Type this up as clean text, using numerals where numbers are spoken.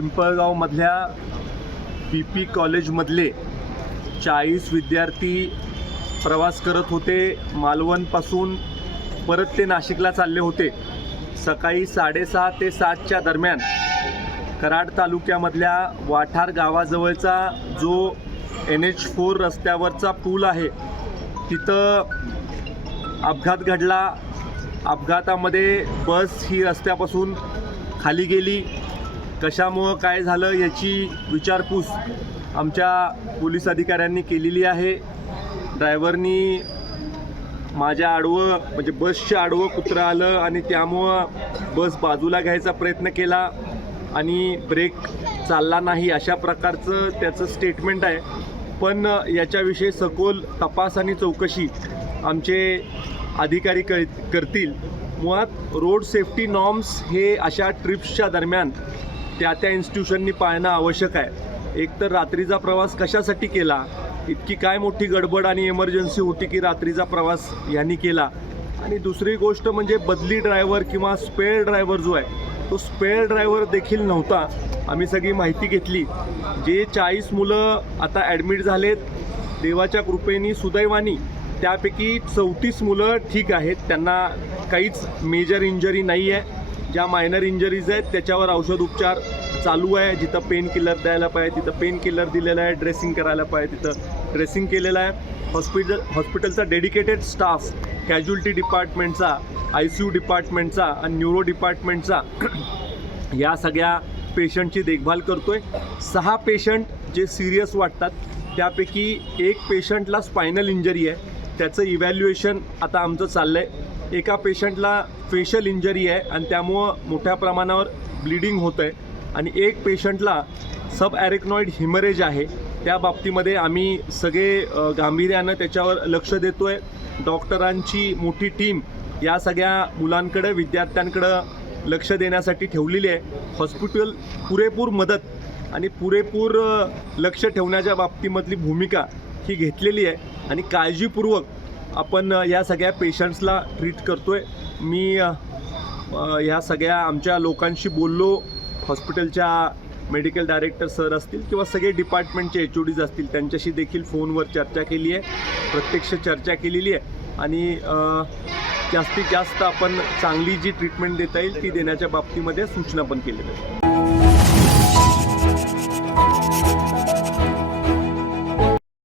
पिंपळगावमधल्या P कॉलेजमधले 40 विद्यार्थी प्रवास करत होते। मालवणपासून परत ते नाशिकला चालले होते। सकाळी 6:30 ते 7च्या दरम्यान कराड तालुक्यामधल्या वाठार गावाजवळचा जो NH4 रस्त्यावरचा पूल आहे तिथं अपघात घडला। अपघातामध्ये बस ही रस्त्यापासून खाली गेली। कशामुळं काय झालं याची विचारपूस आमच्या पोलीस अधिकाऱ्यांनी केलेली आहे। ड्रायव्हरनी माझ्या आडवं म्हणजे बसच्या आडवं कुत्रं आलं आणि त्यामुळं बस बाजूला घ्यायचा प्रयत्न केला आणि ब्रेक चालला नाही, अशा प्रकारचं त्याचं स्टेटमेंट आहे। पण याच्याविषयी सखोल तपास आणि चौकशी आमचे अधिकारी करतील। मुळात रोड सेफ्टी नॉर्म्स हे अशा ट्रिप्सच्या दरम्यान त्या इन्स्टिट्यूशननी पाळणं आवश्यक आहे। एक तर रात्रीचा प्रवास कशासाठी केला, इतकी काय मोठी गडबड आणि इमर्जन्सी होती की रात्रीचा प्रवास यांनी केला। आणि दुसरी गोष्ट म्हणजे बदली ड्रायव्हर किंवा स्पेअर ड्रायव्हर जो आहे तो स्पेअर ड्रायव्हर देखील नव्हता। आम्ही सगळी माहिती घेतली। जे 40 मुलं आता ॲडमिट झालेत, देवाच्या कृपेने सुदैवानी त्यापैकी 34 मुलं ठीक आहेत, त्यांना काहीच मेजर इंजरी नाही आहे। ज्या मायनर इंजरीज आहेत त्याच्यावर औषध उपचार चालू आहे। जिथं पेन किलर द्यायला पाहिजे तिथं पेन किलर दिलेलं आहे, ड्रेसिंग करायला पाहिजे तिथं ड्रेसिंग केलेलं आहे। हॉस्पिटलचा डेडिकेटेड स्टाफ कॅज्युअल्टी डिपार्टमेंटचा, ICU डिपार्टमेंटचा आणि न्यूरो डिपार्टमेंटचा या सगळ्या पेशंटची देखभाल करतोय। 6 पेशंट जे सिरियस वाटतात त्यापैकी एक पेशंटला स्पायनल इंजरी आहे, त्याचं इव्हॅल्युएशन आता आमचं चाललं आहे। एका पेशंटला फेशियल इंजरी आहे आणि त्यामुळं मोठ्या प्रमाणावर ब्लिडिंग होतं आहे आणि एक पेशंटला सब ॲरेक्नॉइड हिमरेज आहे। त्या बाबतीमध्ये आम्ही सगळे गांभीर्यानं त्याच्यावर लक्ष देतो आहे। डॉक्टरांची मोठी टीम या सगळ्या मुलांकडे विद्यार्थ्यांकडं लक्ष देण्यासाठी ठेवलेली आहे। हॉस्पिटल पुरेपूर मदत आणि पुरेपूर लक्ष ठेवण्याच्या बाबतीमधली भूमिका ही घेतलेली आहे आणि काळजीपूर्वक आपण या सगळ्या पेशंट्सला ट्रीट करतोय। मी ह्या सगळ्या आमच्या लोकांशी बोललो, हॉस्पिटलच्या मेडिकल डायरेक्टर सर असतील किंवा सगळे डिपार्टमेंटचे HODs असतील त्यांच्याशी देखील फोनवर चर्चा केली आहे, प्रत्यक्ष चर्चा केलेली आहे आणि जास्तीत जास्त आपण चांगली जी ट्रीटमेंट देता येईल ती देण्याच्या बाबतीमध्ये सूचना पण केलेल्या आहेत।